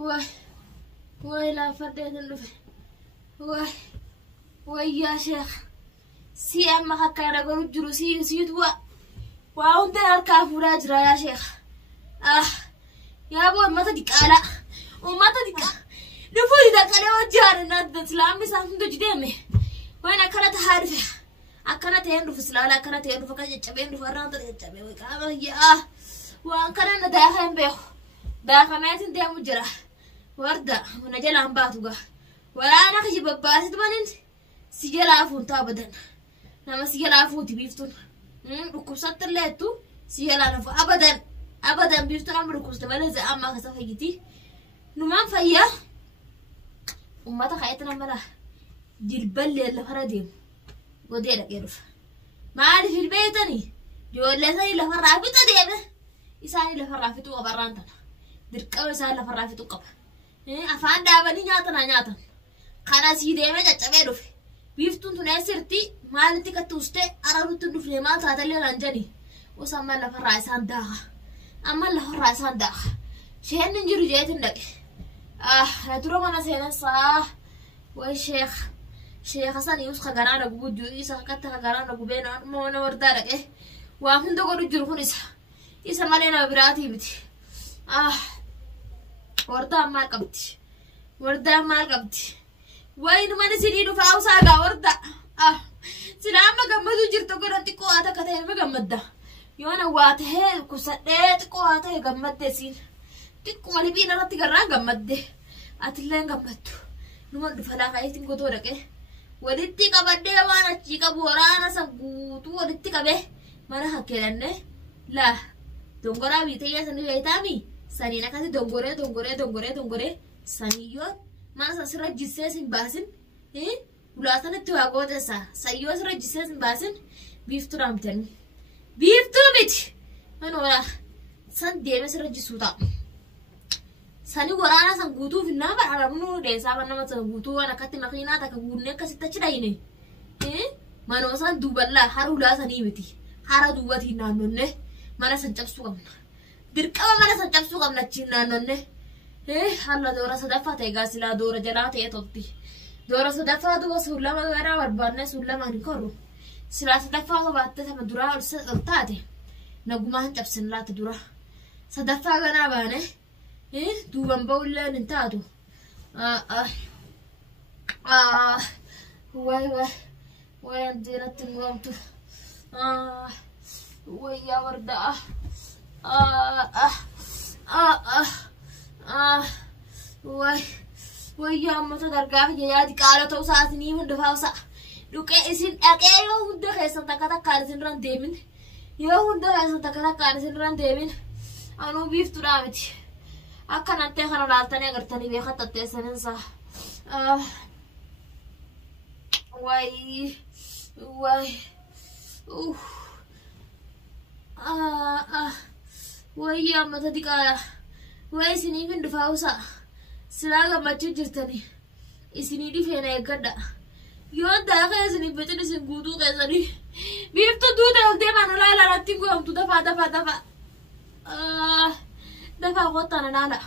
واي واي لا فديت اللفه واي يا شيخ سي أما كان أقول جلوسي سيدوا وأنت الكافور أجرا يا شيخ يا أبو ما تديك على وما تديك نفوي ذاك أنا وجار ند سلام بسام تجدمه وأنا كانت عارفة أكنت يندو في سلالة أكنت يندو فكان يجبين فران تجبين وكذا يا وأن كان نداخل به داخل ما تنتهي مجرى وردا ونجل عم باتوجا ولا أنا خجيب باسد منين سجل عفون تابدن nama sigala afuuti biiftun dhukkubsatte leettu sigala nafu abadan biiftun amma dhukkubsatte malee amma kasa fayyiti numaan fayya ummata kayetna mala jilballe lafara deemu godee dhaqee dhufa maaliif hilbeetani ijoollee isaanii lafarraa fixa deeme isaanii lafarraa fixuu qabarraan tana dirqama isaan lafarraa fixuu qaba afaan dhaabanii nyaatan kana sii deeme caccabee dhufe biiftun tun sirti maaliti katuste ararutti dhufne ma taatalee ranjani wasamma lafarraa isaan daaha amma lafarraa isaan daaha sheenin jiru jeetin dhaqe naturo mana seenan saa way sheekh hasan yus khagaraana gubuju isa katta khagaraana gubeena moona wardaa dhaqe waa hunda godhu jiru kun isa malee nama biraati biti wardaa maal qabdi وين ما نسيني دفع وساقا وردا سلام مقمدو جرتو قرانتي قواتا كتاين مقمدا يوانا واته كسادات قواتا يقمد سين تكو مالي بينا راتي قران قمد أتلين قمدو نمان دفلا خايتين قدو ركي ولدتي قبدي وانا چيكا بورانا سنقوتو ولدتي قبه مانا حكيراني لا دونغورا بيتايا سنو بيتامي سانينا كاتي دونغوري سانيون mana sasira jisesin basin ulatan itu aku desa sayo sira jisesin basin biftu ramten biftu bit mana ora san deme sira jisuta sani warana san gutu finna ba aramnu desa banna mata gutu wana katti makina ta kabunne kasita chidayne mana san duballa har ulatan ibiti hara dubati nanonne mana san capsu kamna dirqama mana san capsu kamna chinnanonne alla dora sadafa tega sila dora jalate etotti dora sadafa do sullama gara barbanne sullama nikoru sila sadafa ko batte sama dura ultate naguma capsin lat dura sadafa gana bane duban bawle nintatu way andina tingomtu way ya warda way ya mata dargaa yaa di qaala ta'u saasni hunda faawsa dhuqee isin dhaqee yoo hunda keessan takka kaalisin ran deemin yoo hunda keessan takka kaalisin ran deemin anuu biiftu dhaamiti akkanatti kana laaltanii agartanii beekattee saninsa way ya mata di qaala way isini fin dufausa silaga machu jirtani isini difena egada yo daga isini betini sin gudu qesani biftu duda de manala la ratingo amtu dafa qotana nana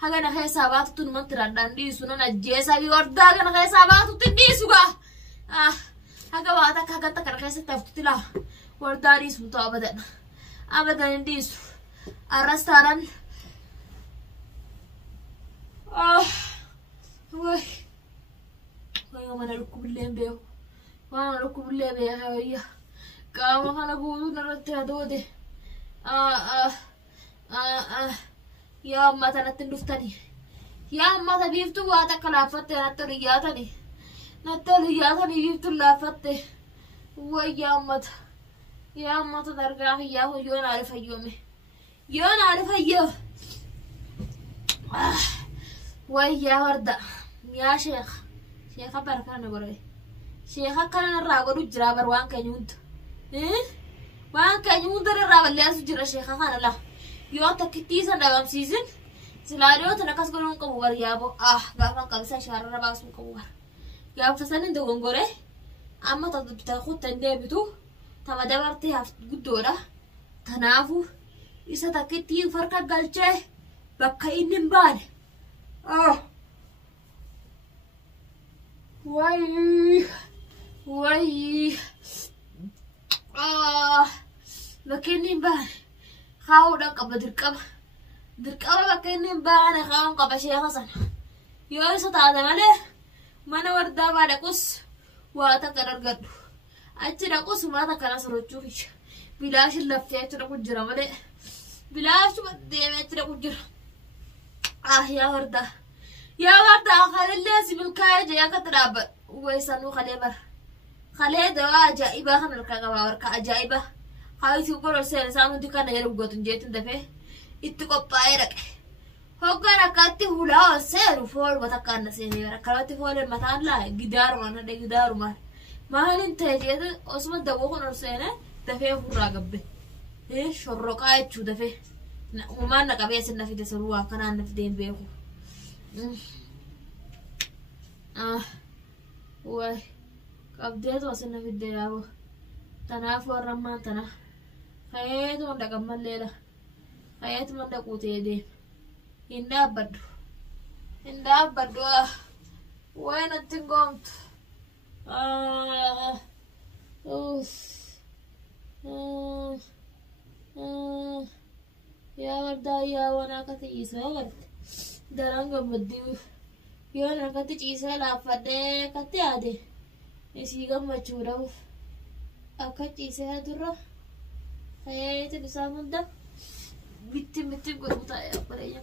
haga na hesabatu tun mantra dandi sunana jesa bi orda ga na hesabatu tindi suga haga wata kaga takar hesa taftila wardari sunto abadan indisu arastaran way mana rukubleen beo hawaya kaama kana guudu narratti hadoode yaa ammata natti dhuftani yaa ammata biiftu waa takka laaffatte natti oliyyaatani biiftu laaffatte way yaa ammata dargaa hiyyaa yoon aali fayyoo way ya warda ya sheekha barkana goray sheekha kana raagodu jira bar waan kanyuunta raaballeesu jira sheekha kana la yoo takkitiisa dhagamsiisin silaadiyoo tana kas godhuun qabu war yaabo gaafan qabisa shaarara baasuun qabu war gaafa sanin dogongore amma ta kuttan deebitu tama dabartee haft guddoodha tanaafu isa takkittiin farka galchee bakka inni hin baane وي وي بكني بان خاو دق بدركب بكني بان خاو قب شيخ حسن يا ستاد ماله mana warda ba da kus wa ta kadar gaddu acci da kus ma ta kana sorochu fish bilash lafiya ta da kujira male bilash badde me ta kujira ya warda khalilla sibil kaje ya katrab way sanu khalebar khaleda ajaiba khanal ka gawar ka ajaiba khaytu ko sen sanu dikana yar gotun jetun dafe ittu ko pairake hoggana katti hula seru fol watakanna senera kalati fol matan la gidar mana de gidar man mahalin tajeed osma dawo kono sene dafe hura gabbe shorroqa echu dafe uman na qabe sen nafide seruwa kana nafiden beeku way qabdeeto sen nafide yawo tanaf warama tana khayeto ndaga mallela khayet man da qutede Indabad when I think ya warda ya wana kati isa wart daranga maddi ya na kati isa la fade kati ade isiga machura akati isa dura hayete bisamunda bitti goruta ya pare ya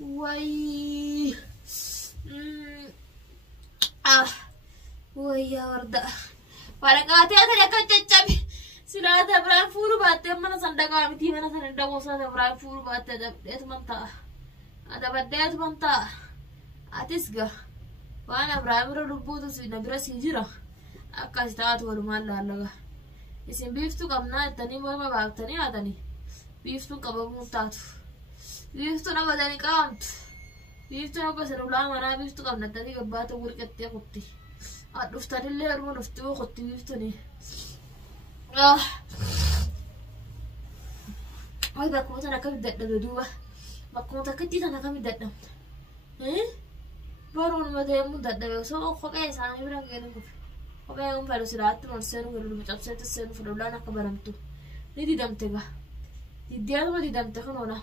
وي وي يا ورده بركاتي انا كتشبي سلاده بران فورو باتي من صندقه امتي من صندقه وصا بران فورو باتي دت منتا ada بدات منتا اتسغا وانا برامر ربوتو سينا براسي جرا اكاستات ورمان لالغا اسم بيفتو كمنا تاني ما باغتني ادني بيفتو كبموتات بيفتو نبداني قامت بيفتو نبسر ولا منا بيفتو قامنا تاني قبات ورقتي قطي أدفتر اللي أرمون أفتو قطي بيفتوني هاي بكموت أنا كم دقنا بدوبة بكموت كتير أنا كم دقنا بارون ما دايم دقنا بسوا خبأ ساني برا كيرن كف خبأ يوم فلو سرعت مرسين وقالوا بتشابسات السن فلولا أنا كبرمتو ندي دمتها ديال ما دي دمتها خنونا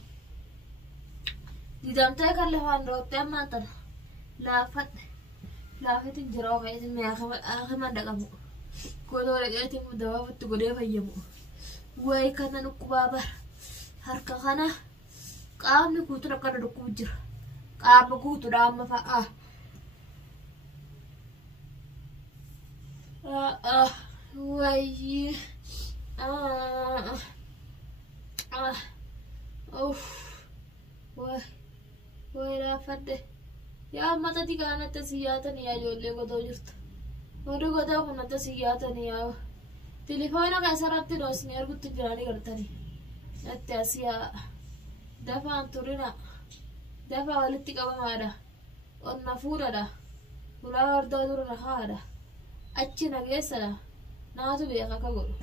دمتها كله عن روتة ما تر لافت الجراح إذا ما آخر ما دقمو كل ورقة يتم دوا فتقولي فيمو وين كان نكبابر harka kana qaamni kuutu akka dhukku jira qaama kuutu dhaama fa'a way way raafadhe yaa matati kaanatti siyyaatani yaa ijoollee godoo jirtu warri godaa kun atta siyyaatani yaa telefoona keessarratti dhoosni argutti jiraanii gartanii natti asiyaa dafaan turina dafaa walitti qabamaadha onna fuudhadha ulaa wardaa dura nakaadha achi nageessadha naatu beeka akka godhu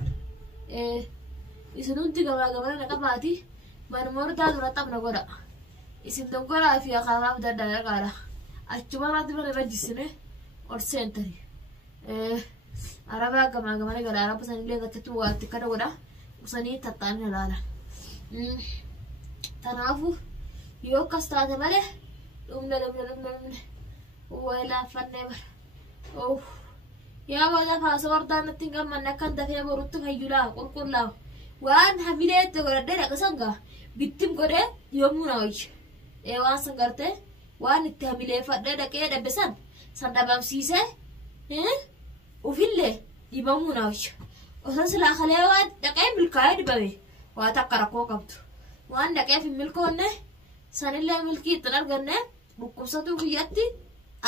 isin hundi gamaa gamana naqabaati manuma wardaa dura xabna godha isin dongoraa fi akaabaaf daddaa dhaqaadha achuma irratti mana irra jissine ol seentari arabaa gamaa gamana gara araba sanillee gattatu waatti kana godha usanii tattaanni ilaalan tanaafu yoo akkas taate malee dhumne way laaffannee bara yaa wala faasa wardaan natti hin gammanne akkan dafee borutti fayyulaa qulqullaawu waan hamileette godhadhee dhaqasangaa bittim godhee yommuu na wayya waan san gartee waan itti hamileeffadhee dhaqee dhabbisan san dhabamsiisee ufillee dhibamuu na wayya osoo silaa kalee waan dhaqee milkaa'ee dhibame waa takka rakkoo qabdu waan dhaqeef hin milkoonne sanillee milkii ittiin arganne dhukkubsatuu biyyatti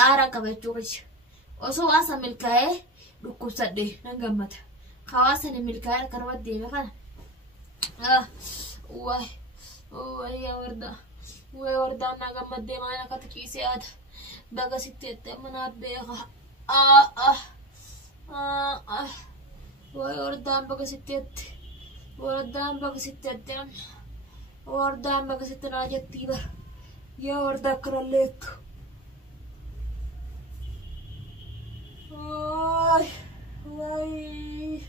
aaraan qabachuu qiyya osoo waan san milkaa'ee dhukkubsadhe nan gammada hawaasan hin milkaa'ee akka nama deeme kana yaa wardaan naa gammaddee maal akka xiqiisee haata baga sitti ettee manaa beeka wardaan baga sitti ette wardaan baga sitti ette wardaan baga sitti naa jettii bara يا ورد أكره الليت واي واي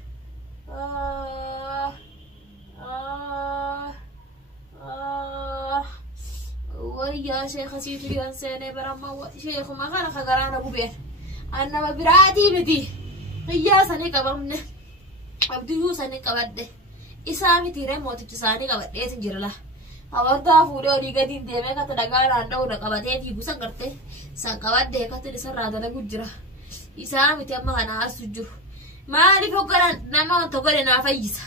ويا شيخ سيتو ينساني برما شيخ ما كان خجرانا قبيل أنا ما براتي بدي هيا سني كبرنا abduu sanii qabadde isaa miti remooti isaanii qabadhee sin jira la awartaa fuudhee olii gadi deemee kata dhagaa naanna'uudha qabatee fiigu san gartee san qabaddee kata isarraa dalagu jira isaa miti amma kana aarsu jiru maaliif hoggana nama tokko naa fayyisa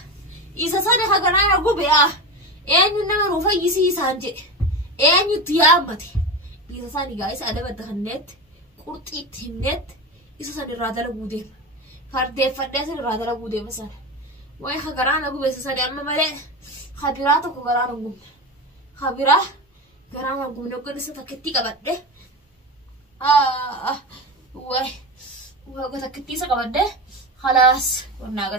isa sani haganaa gube eenyu nama nuu fayyisiisaan jedhe eenyutti yaammate isa sani gaa isa adabadda kanneetti qurxiitti himneetti isa san irraa dalaguu deema fardeeffadhee sin irraa dalaguu deema sana way hagaraana gubeessa sani amma malee habiraa tokko garaana gumne habiraa garaana gumne oggan isa takketti qabadhe way takketti isa qabadhe khalaas wannaa